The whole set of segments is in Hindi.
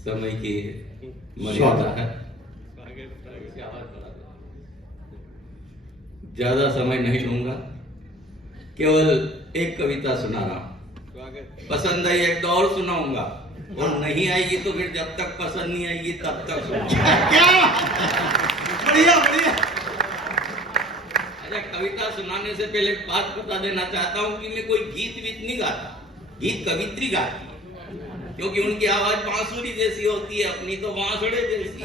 समय की मर्यादा है। ज्यादा समय नहीं लूंगा, केवल एक कविता सुना रहा हूं। पसंद आई एक तो और सुनाऊंगा, और नहीं आएगी तो फिर जब तक पसंद नहीं आएगी तब तक सुनाऊंगा। क्या बढ़िया बढ़िया। अच्छा, कविता सुनाने से पहले एक बात बता देना चाहता हूं कि मैं कोई गीत वीत नहीं गाता, गीत कवित्री गाती है, क्योंकि उनकी आवाज बांसुरी जैसी होती है, अपनी तो बांसुड़े जैसी।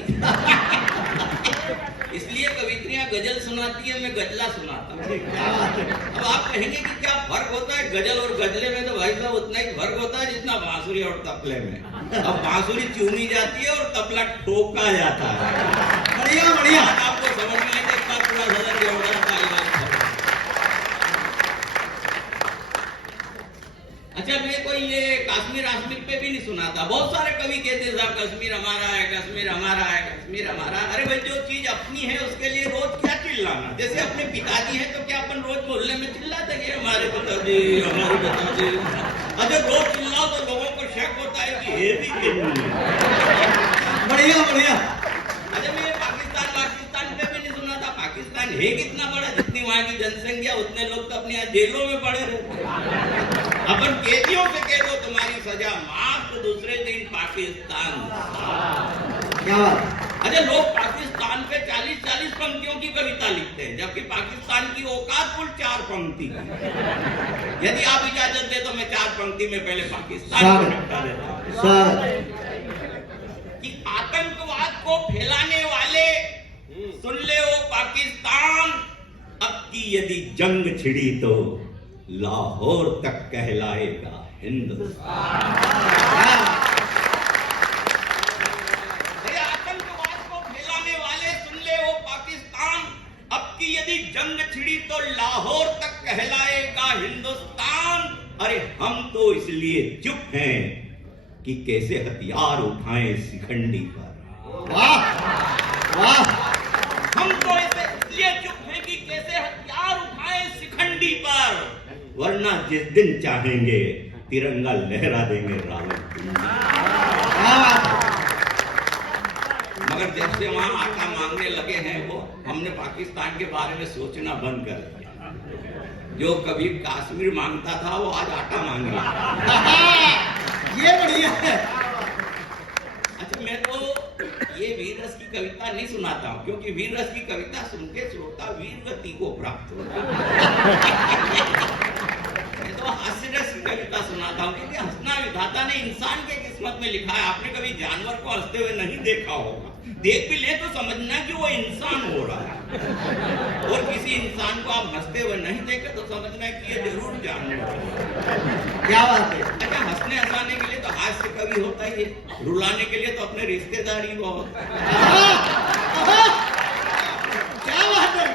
इसलिए कवित्रियां गजल सुनाती है, मैं गजला सुनाता हूं। अब आप कहेंगे कि क्या फर्क होता है गजल और गजले में? तो भाई साहब उतना ही फर्क होता है जितना बांसुरी और तबले में। अब बांसुरी चूमी जाती है और तबला ठोका जाता है। बढ़िया बढ़िया। आपको समझ में आएगा, इतना पूरा सदन जोरदार तालियां। अच्छा, मैं कोई ये कश्मीर आश्मीर पे भी नहीं सुनाता। बहुत सारे कवि कहते हैं साहब कश्मीर हमारा है, कश्मीर हमारा है, कश्मीर हमारा। अरे भाई, जो चीज अपनी है उसके लिए रोज क्या चिल्लाना? जैसे अपने पिताजी हैं तो क्या अपन रोज मोहल्ले में चिल्लाते हैं हमारे पिताजी, हमारे पिताजी? अगर रोज चिल्लाओ तो लोगों को शक होता है कि ये भी कितनी है। बढ़िया बढ़िया। अच्छा, मैं पाकिस्तान पे भी नहीं सुनाता। पाकिस्तान है कितना बड़ा, जितनी वहां की जनसंख्या उतने लोग तो अपने यहाँ जेलों में पड़े रहते। अपन कैदियों से कह दो तुम्हारी सजा माफ, तो दूसरे दिन पाकिस्तान। क्या बात। अरे लोग पाकिस्तान पे 40-40 पंक्तियों की कविता लिखते हैं, जबकि पाकिस्तान की औकात कुल 4 पंक्ति की। यदि आप इजाजत दे तो मैं 4 पंक्ति में पहले पाकिस्तान को निपटा देता हूं। कि आतंकवाद को फैलाने वाले सुन ले ओ पाकिस्तान, अब की यदि जंग छिड़ी तो लाहौर तक कहलाएगा हिंदुस्तान। आतंकवाद को फैलाने वाले सुन ले ओ पाकिस्तान, अब की यदि जंग छिड़ी तो लाहौर तक कहलाएगा हिंदुस्तान। अरे हम तो इसलिए चुप हैं कि कैसे हथियार उठाएं शिखंडी पर। वाह वाह। हम तो इसलिए चुप हैं कि कैसे हथियार उठाएं शिखंडी पर, वरना जिस दिन चाहेंगे तिरंगा लहरा देंगे रावलपिंडी। मगर जब से वहां आटा मांगने लगे हैं वो, हमने पाकिस्तान के बारे में सोचना बंद कर दिया। जो कभी कश्मीर मांगता था वो आज आटा मांग रहा। ये बढ़िया है। अच्छा, मैं तो ये वीर रस की कविता नहीं सुनाता हूं, क्योंकि वीर रस की कविता सुन के श्रोता वीर गति को प्राप्त होता है। मैं तो हास्य रस की कविता सुनाता हूं, क्योंकि हंसना विधाता ने इंसान के किस्मत में लिखा है। आपने कभी जानवर को हंसते हुए नहीं देखा होगा, देख भी ले तो समझना कि वो इंसान हो रहा है। और किसी इंसान को आप हंसते हुए नहीं देखे तो समझना कि ये जरूर जानवर है। क्या बात है। अच्छा, हंसने हंसाने के लिए तो हास्य कवि होता ही है, रुलाने के लिए तो अपने रिश्तेदार ही बहुत। क्या बात है।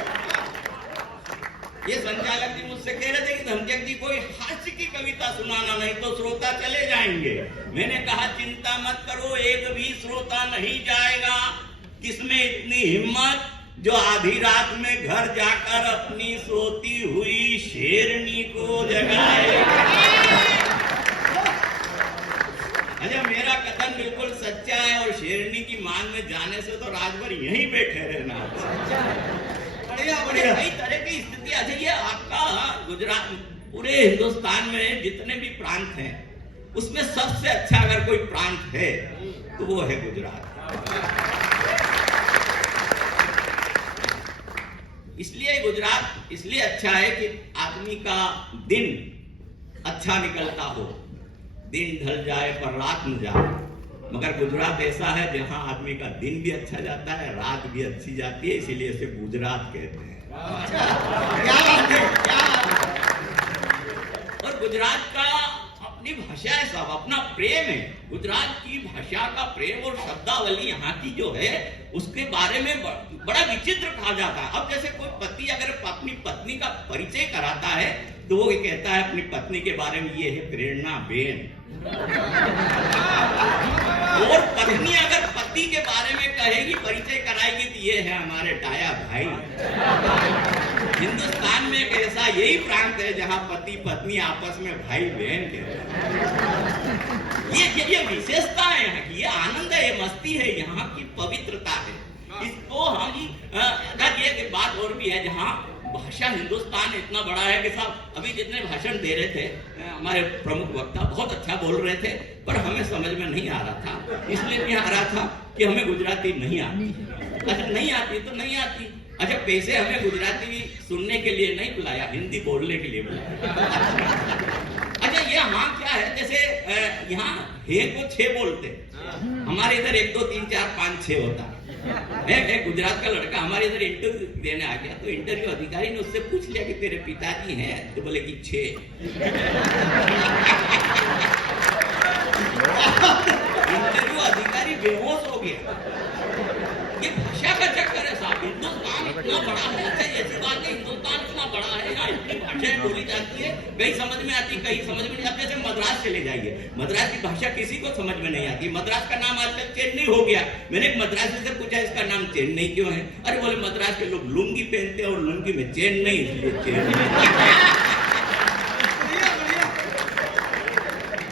ये संचालक जी मुझसे कह रहे थे कि धनचक जी कोई हास्य की कविता सुनाना, नहीं तो श्रोता चले जाएंगे। मैंने कहा चिंता मत करो, एक भी श्रोता नहीं जाएगा। किसमें इतनी हिम्मत जो आधी रात में घर जाकर अपनी सोती हुई शेरनी को जगाएगा। अच्छा, मेरा कथन बिल्कुल सच्चा है, और शेरनी की मान में जाने से तो रात भर यहीं बैठे रहना। बढ़िया बढ़िया। कई तरह की स्थिति। अच्छा, ये आपका गुजरात, पूरे हिंदुस्तान में जितने भी प्रांत हैं उसमें सबसे अच्छा अगर कोई प्रांत है तो वो है गुजरात। इसलिए गुजरात इसलिए अच्छा है कि आदमी का दिन अच्छा निकलता हो, दिन ढल जाए पर रात न जाए। मगर गुजरात ऐसा है जहां आदमी का दिन भी अच्छा जाता है, रात भी अच्छी जाती है, इसीलिए इसे गुजरात कहते हैं। क्या बात है। क्या बात है। और गुजरात का अपनी भाषा है साहब, अपना प्रेम है। गुजरात की भाषा का प्रेम और शब्दावली यहाँ की जो है उसके बारे में बड़ा विचित्र कहा जाता है। अब जैसे कोई पति अगर अपनी पत्नी का परिचय कराता है तो वो कहता है अपनी पत्नी के बारे में, ये है प्रेरणा बेन। और पत्नी अगर पति के बारे में कहेगी, परिचय कराएगी, तो ये है हमारे डाया भाई। हिंदुस्तान में एक ऐसा यही प्रांत है जहां पति पत्नी आपस में भाई बहन के ये विशेषता है यहाँ की, ये आनंद है, ये मस्ती है, यहाँ की पवित्रता है। इसको हम ये बात और भी है, जहाँ भाषा हिंदुस्तान इतना बड़ा है कि साहब अभी जितने भाषण दे रहे थे हमारे प्रमुख वक्ता बहुत अच्छा बोल रहे थे, पर हमें समझ में नहीं आ रहा था। इसलिए नहीं आ रहा था कि हमें गुजराती नहीं आती। अच्छा नहीं आती तो नहीं आती। अच्छा पैसे हमें गुजराती सुनने के लिए नहीं बुलाया, हिंदी बोलने के लिए बुलाया। अच्छा ये हाँ क्या है, जैसे यहाँ हे को 6 बोलते, हमारे इधर 1 2 3 4 5 6 होता है। एक गुजरात का लड़का हमारे इधर इंटरव्यू देने आ गया, तो इंटरव्यू अधिकारी ने उससे पूछ लिया कि तेरे पिताजी हैं, तो बोले कि 6। इंटरव्यू अधिकारी बेहोश हो गया। ये भाषा का चक्कर है साहब। हिंदुस्तान इतना बड़ा है, ऐसी बात है, हिंदुस्तान इतना बड़ा है, यहाँ इतनी भाषाएं बोली जाती है, कहीं समझ में आती, कहीं समझ में नहीं आती। जैसे मद्रास चले जाइए, मद्रास की भाषा किसी को समझ में नहीं आती। मद्रास का नाम आजकल चेन्नई हो गया। मैंने एक मद्रासी से पूछा इसका नाम चेन्नई क्यों है? अरे बोले मद्रास के लोग लुंगी पहनते हैं और लुंगी में चेन नहीं, इसलिए चेन्नई।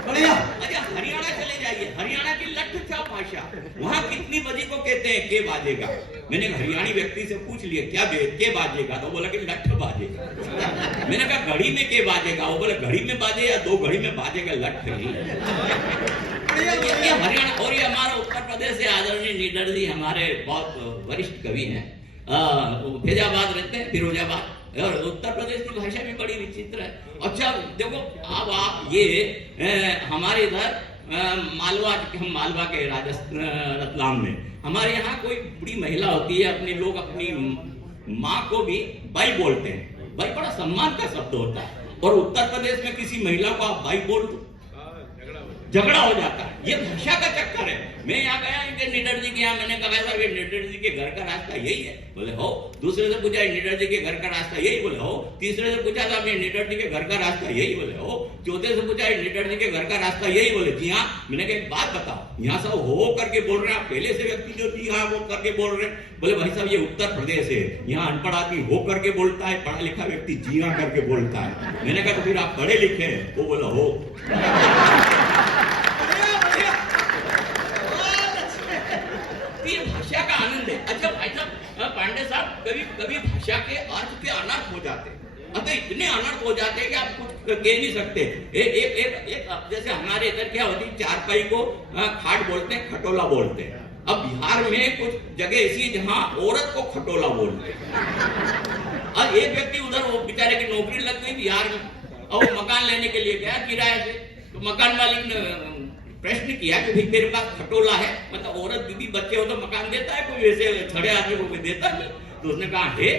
बढ़िया। अच्छा हरियाणा चले जाइए, हरियाणा की लठ छाप भाषा, वहां कितनी बजे को कहते हैं के बाजेगा। मैंने हरियाणी व्यक्ति से पूछ लिया क्या के बाजेगा, तो बोला कि लठ बाजेगा। मैंने कहा घड़ी में के बाजेगा, वो बोला घड़ी में बाजे या 2 घड़ी में बाजेगा, लठ नहीं। ये हरियाणा। और ये हमारा उत्तर प्रदेश से आदरणीय नीडर जी हमारे बहुत वरिष्ठ कवि हैं, फैजाबाद रहते हैं, फिरोजाबाद। और उत्तर प्रदेश की भाषा भी बड़ी विचित्र है। अच्छा देखो अब आप ये हमारे इधर मालवा, हम मालवा के राजस्थान रतलाम में हमारे यहाँ कोई बड़ी महिला होती है, अपने लोग अपनी माँ को भी बाई बोलते हैं। बाई बड़ा सम्मान का शब्द होता है, और उत्तर प्रदेश में किसी महिला को आप बाई बोल दो, झगड़ा हो जाता है। ये भाषा का चक्कर है। मैं यहाँ गया इनके नीडर जी के यहाँ, मैंने कहा सर ये नीडर जी के घर का रास्ता यही है, बोले हो। दूसरे से पूछा नीडर जी के घर का रास्ता यही, बोले हो। तीसरे से पूछा था नीडर जी के घर का रास्ता यही, बोले हो। चौथे से पूछा नीडर जी के घर का रास्ता यही, बोले जी हाँ। मैंने कहा एक बात बताओ, यहाँ सब हो करके बोल रहे हैं, आप पहले से व्यक्ति जो जी हाँ वो करके बोल रहे हैं। बोले भाई साहब ये उत्तर प्रदेश है, यहाँ अनपढ़ आदमी हो करके बोलता है, पढ़ा लिखा व्यक्ति जी हाँ करके बोलता है। मैंने कहा तो फिर आप पढ़े लिखे हैं? वो बोला हो। भाषा का आनंद है। अच्छा भाई साहब पांडे साहब, कभी कभी भाषा के अर्थ के अनर्थ हो जाते हैं। अब इतने अनर्थ हो जाते हैं कि आप कुछ कह नहीं सकते। एक जैसे हमारे इधर क्या होती है, चारपाई को खाट बोलते हैं, खटोला बोलते हैं। अब बिहार में कुछ जगह ऐसी है जहाँ औरत को खटोला बोलते हैं। और एक व्यक्ति उधर वो बेचारे की नौकरी लग गई बिहार में, और वो मकान लेने के लिए गया किराए से, तो मकान मालिक ने प्रश्न किया कि भाई तेरे पास खटोला है, मतलब औरत बीबी बच्चे हो तो मकान देता है कोई, वैसे छड़े आदमी को कोई देता नहीं। तो उसने कहा है,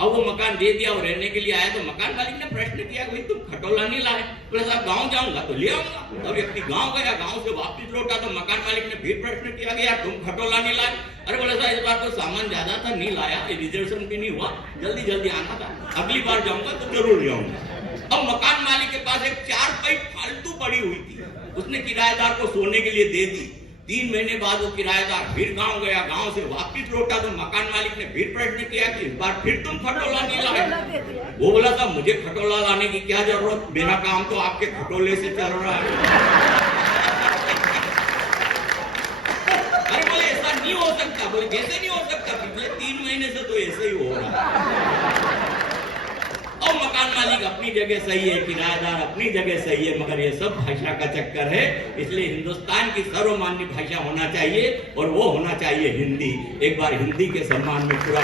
अब वो मकान दे दिया और रहने के लिए आया। तो मकान मालिक ने प्रश्न किया कि भाई तुम खटोला नहीं लाए? बोले साहब गाँव जाऊंगा तो ले आऊंगा। तो व्यक्ति गाँव गया, गाँव से वापिस लौटा तो मकान मालिक ने फिर प्रश्न किया गया तुम खटोला नहीं लाए? अरे बोले साहब इस बार तो सामान ज्यादा था, नहीं लाया, रिजर्वेशन भी नहीं हुआ, जल्दी जल्दी आना था, अगली बार जाऊंगा तो जरूर ले आऊंगा। अब मकान मालिक के पास एक चारपाई फालतू पड़ी हुई थी, उसने किराएदार को सोने के लिए दे दी। 3 महीने बाद वो किराएदार फिर गांव गया, गांव से वापिस लौटा तो मकान मालिक ने फिर प्रश्न किया कि इस बार फिर तुम खटोला नहीं लाए? वो बोला था मुझे खटोला लाने की क्या जरूरत, मेरा काम तो आपके खटोले से चल रहा है। अरे बोले ऐसा नहीं हो सकता। बोले कैसे नहीं हो सकता? पिछले 3 महीने से तो ऐसे ही हो रहा है। और मकान मालिक अपनी जगह सही है, किराएदार अपनी जगह सही है, मगर ये सब भाषा का चक्कर है। इसलिए हिंदुस्तान की सर्वमान्य भाषा होना चाहिए, और वो होना चाहिए हिंदी। एक बार हिंदी के सम्मान में पूरा